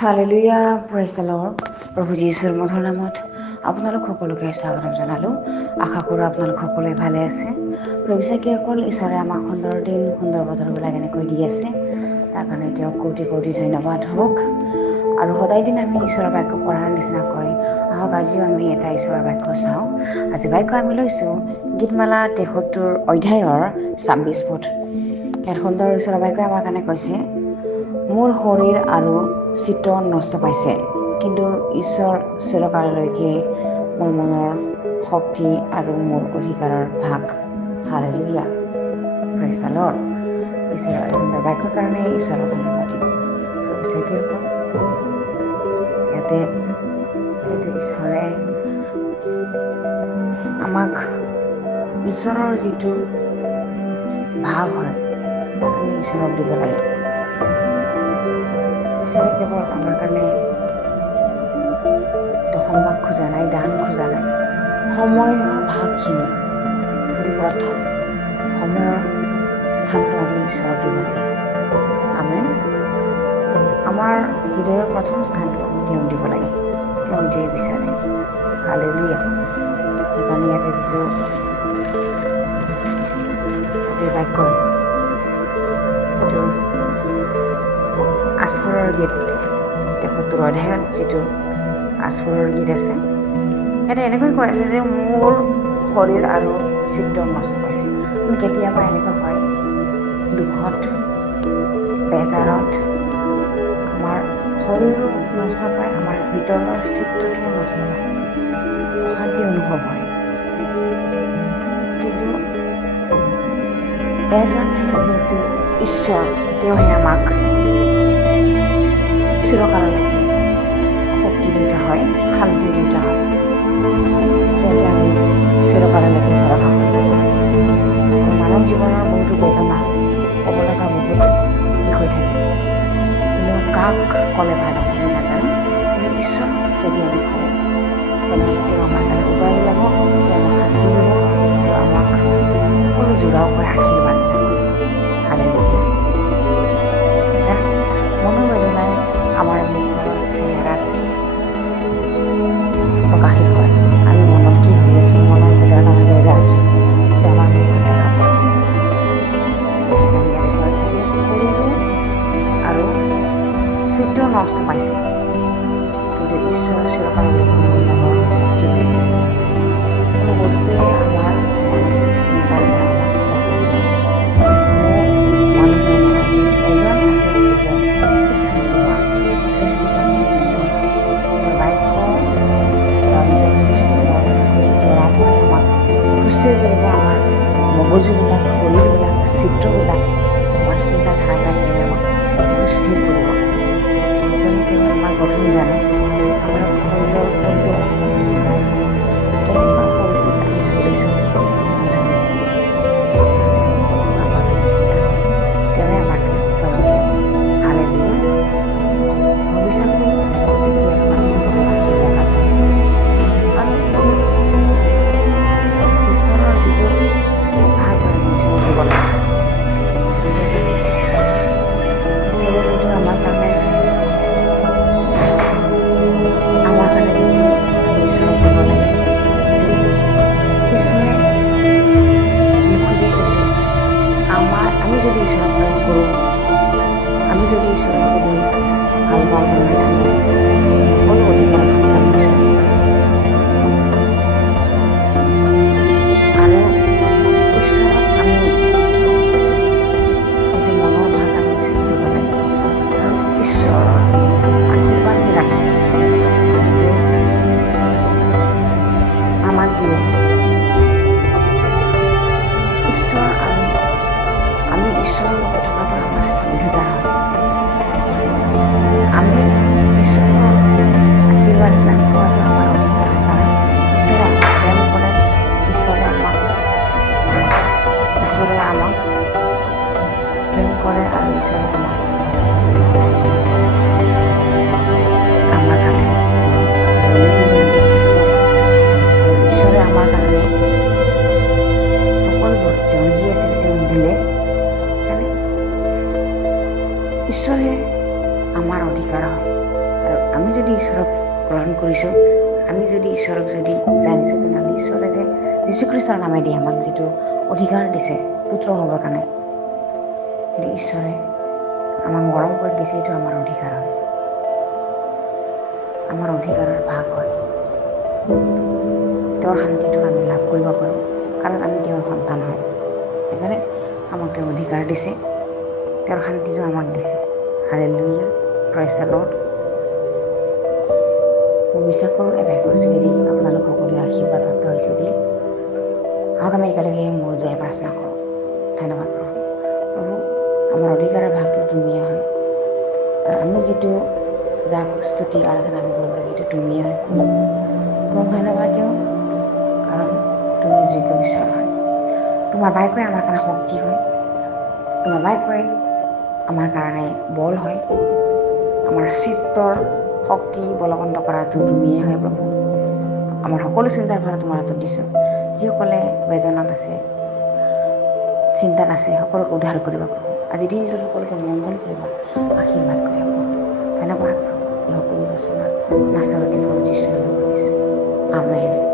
Hallelujah, praise the lord. প্ৰভু যীশুৰ মধুৰ নামত আপোনালোক সকলোকে স্বাগতম জনালোঁ। আশা কৰোঁ আপোনালোক সকলোৱে ভালে আছে। প্ৰভুচাকীসকল, ঈশ্বৰে আমাক সুন্দৰ দিন, সুন্দৰ বতৰবিলাক এনেকৈ দি আছে। তাৰ কাৰণে তেওঁক কোটি কোটি ধন্যবাদ হওক। আৰু সদায় দিন আমি ঈশ্বৰৰ বাক্য পঢ়াৰ নিচিনাকৈ আহক আজিও আমি এটা ঈশ্বৰৰ বাক্য চাওঁ। আজি বাক্য আমি লৈছোঁ গীতমালা ৭৩ অধ্যায়ৰ ২৬ পদ। ইয়াত সুন্দৰ ঈশ্বৰৰ বাক্যই আমাৰ কাৰণে কৈছে, মোৰ শৰীৰ আৰু চিত্ত নষ্ট পাইছে, কিন্তু ঈশ্বৰ চিৰকাললৈকে মোৰ মনৰ শক্তি আৰু মোৰ অধিকাৰৰ ভাগ। Hallelujah, praise the lord. ঈশ্বৰৰ এই সুন্দৰ বাক্যৰ কাৰণে ঈশ্বৰক ধন্যবাদ দিওঁ। প্ৰভুচাকীসকল, ইয়াতে ঈশ্বৰে আমাক ঈশ্বৰৰ যিটো ভাগ হয় আমি ঈশ্বৰক দিব লাগে। ঈশ্বৰে কেৱল আমাৰ কাৰণে দশম ভাগ খোজা নাই, দান খোজা নাই, সময়ৰ ভাগখিনি যদি প্ৰথম সময়ৰ স্থানটো আমি ঈশ্বৰক দিব লাগে। আমেন। আমাৰ হৃদয়ৰ প্ৰথম স্থানটো আমি তেওঁক দিব লাগে। তেওঁ এইটোৱে বিচাৰে। হালেলুয়া। সেইকাৰণে ইয়াতে যিটো আজিৰ বাক্য, সেইটো আচফৰৰ গীত ৭৩ অধ্যায়ত যিটো আচফৰৰ গীত আছে, ইয়াতে এনেকৈ কৈ আছে যে মোৰ শৰীৰ আৰু চিত্ত নষ্ট পাইছে। কিন্তু কেতিয়াবা এনেকুৱা হয়, দুখত, বেজাৰত আমাৰ শৰীৰো নষ্ট পায়, আমাৰ ভিতৰৰ চিত্তটোও নষ্ট পায়, অশান্তি অনুভৱ হয়। কিন্তু এজনে যিটো ঈশ্বৰ, তেওঁহে আমাক চিৰকাললৈকে শক্তি দিওঁতা হয়, শান্তি দিওঁতা হয়। তেন্তে আমি চিৰকাললৈকে ভৰসা কৰিব পাৰোঁ। মানৱ জীৱনৰ বহুতো বেদনা, ক'ব লগা বহুত বিষয় থাকে, কিন্তু কাক ক'লে ভাল হ'ব আমি নাজানো। কিন্তু ঈশ্বৰক যদি আমি কওঁ, তেনেহ'লে তেওঁ আমাৰ কাৰণে উপায় ওলাব, তেওঁ আমাক শান্তি দিব, তেওঁ আমাক সকলো যোৰাকৈ আশীৰ্বাদ দিব। হালেলুয়া। মনোবেদনাই আমাৰ মুখৰ চেহেৰাত প্ৰকাশিত কৰে। আমি মনত কি ভাবি আছোঁ, মনৰ ভিতৰত আমাৰ বেজাৰ কি, সেইটো আমাৰ মুখত দেখা পোৱা যায়। সেইকাৰণে ইয়াতে কৈছে যে শৰীৰো আৰু চিত্ত নষ্ট পাইছে, কিন্তু ঈশ্বৰ চিৰকাললৈকে মোৰ মনৰ শক্তি দিছে। কোনো বস্তুৱে আমাৰ মনত চিন্তাৰ পৰা আমাক কষ্ট দিয়ে। মানুহৰ মনত এজন আছে, যিজন ঈশ্বৰ জোৱা সৃষ্টিকৰ্তা ঈশ্বৰ। তেওঁৰ বাক্য আমি তেওঁক সৃষ্টি কৰাৰ পৰাই আমাক সুস্থিৰ কৰিব। আমাৰ মগজুবিলাক, শৰীৰবিলাক, চিত্ৰবিলাক, আমাৰ চিন্তাধাৰাবিলাক আমাক সুস্থিৰ কৰিব। কিয়নো তেওঁ আমাৰ গঠন জানে, আমাৰ শৰীৰৰ কোনটো অংশত কি হৈ আছে, কেনেকুৱা পৰিস্থিতিত আমি চলিছোঁ, তেওঁ জানে। আমাৰ কাৰণে চিন্তা কৰে, তেওঁৱে আমাৰ কাৰণে উপায় উলিয়াব। হালেলুয়া। মই বিশ্বাস কৰোঁ যিটো আপোনালোকৰ লগত আশীৰ্বাদ লাভ কৰিছে, আৰু এইটো ঈশ্বৰৰ যিটো ভাগ হয়, আমি ঈশ্বৰক দিব লাগে। ঈশ্বৰে যিটো আমাৰ কাৰণে যিটো আমি ঈশ্বৰক দিব লাগে, সেইটো ঈশ্বৰে নোখোজে। কিন্তু আমি যদি ঈশ্বৰক প্ৰেম কৰোঁ, আমি যদি ঈশ্বৰক যদি ভাল পাওঁ, তেনেহ'লে আমি সকলো অধিকাৰৰ ভাগ আমি ঈশ্বৰক দিব লাগে। আৰু ঈশ্বৰক আমি সেইটো মনৰ ভাগ আমি ঈশ্বৰক দিব লাগে। আৰু ঈশ্বৰৰ আশীৰ্বাদবিলাক যিটো আমাক দিয়ে, ঈশ্বৰ আমি ঈশ্বৰৰ লগত থকাটো আমাৰ এটা অধিকাৰ হয়। আমি ঈশ্বৰৰ আশীৰ্বাদবিলাক পোৱাটো আমাৰ অধিকাৰ হয়। কাৰণ ঈশ্বৰে আমাক প্ৰেম কৰে, ঈশ্বৰে আমাক প্ৰেম কৰে, আৰু ঈশ্বৰে আমাৰ কাৰণে বলি দিব নিজৰ পুত্ৰ। আৰু ঈশ্বৰে আমাৰ কাৰণে সকলোবোৰ তেওঁ যি আছিল তেওঁ দিলে। সেইকাৰণে ঈশ্বৰে আমাৰ অধিকাৰ হয়। আমি যদি ঈশ্বৰক গ্ৰহণ কৰিছোঁ, আমি যদি ঈশ্বৰক যদি জানিছোঁ, তেনেহ'লে ঈশ্বৰে যে যীশুখ্ৰীষ্টৰ নামেদি আমাক যিটো অধিকাৰ দিছে পুত্ৰ হ'বৰ কাৰণে, সেইটো ঈশ্বৰে আমাক মৰম কৰি দিছে, এইটো আমাৰ অধিকাৰ হয়, আমাৰ অধিকাৰৰ ভাগ হয়। তেওঁৰ শান্তিটো আমি লাভ কৰিব পাৰোঁ, কাৰণ আমি তেওঁৰ সন্তান হয়। সেইকাৰণে আমাক তেওঁ অধিকাৰ দিছে, তেওঁৰ শান্তিটো আমাক দিছে। Hallelujah, praise the lord. মই বিশ্বাস কৰোঁ এভাগৰ যোগেদি আপোনালোক সকলোৱে আশীৰ্বাদ প্ৰাপ্ত হৈছে বুলি। আহক আমি একেলগে মোৰ জয় প্ৰাৰ্থনা কৰোঁ। ধন্যবাদ প্ৰভু। প্ৰভু, আমাৰ অধিকাৰৰ ভাগটো তুমিয়ে হয়, আৰু আমি যিটো যাক স্তুতি আৰাধনা আমি কৰিব লাগে, সেইটো তুমিয়ে হয় প্ৰভু। তোমাক ধন্যবাদ দিওঁ, কাৰণ তুমি যোগ্য ঈশ্বৰ হয়। তোমাৰ বাক্যই আমাৰ কাৰণে শক্তি হয়, তোমাৰ বাক্যই আমাৰ কাৰণে বল হয়, আমাৰ চিত্তৰ শক্তি বলৱন্ত কৰাটো তুমিয়ে হয় প্ৰভু। আমাৰ সকলো চিন্তাৰ ভাৰ তোমাৰ হাতত দিছোঁ। যিসকলে বেদনাত আছে, চিন্তাত আছে, সকলোকে উদ্ধাৰ কৰিবা প্ৰভু। আজি দিনটোত সকলোকে মংগল কৰিবা, আশীৰ্বাদ কৰিবা প্ৰভু। ধন্যবাদ প্ৰভু। এই সকলো যাচনা নাচৰ যীশুৰ নামত খুজিছোঁ। আমেন।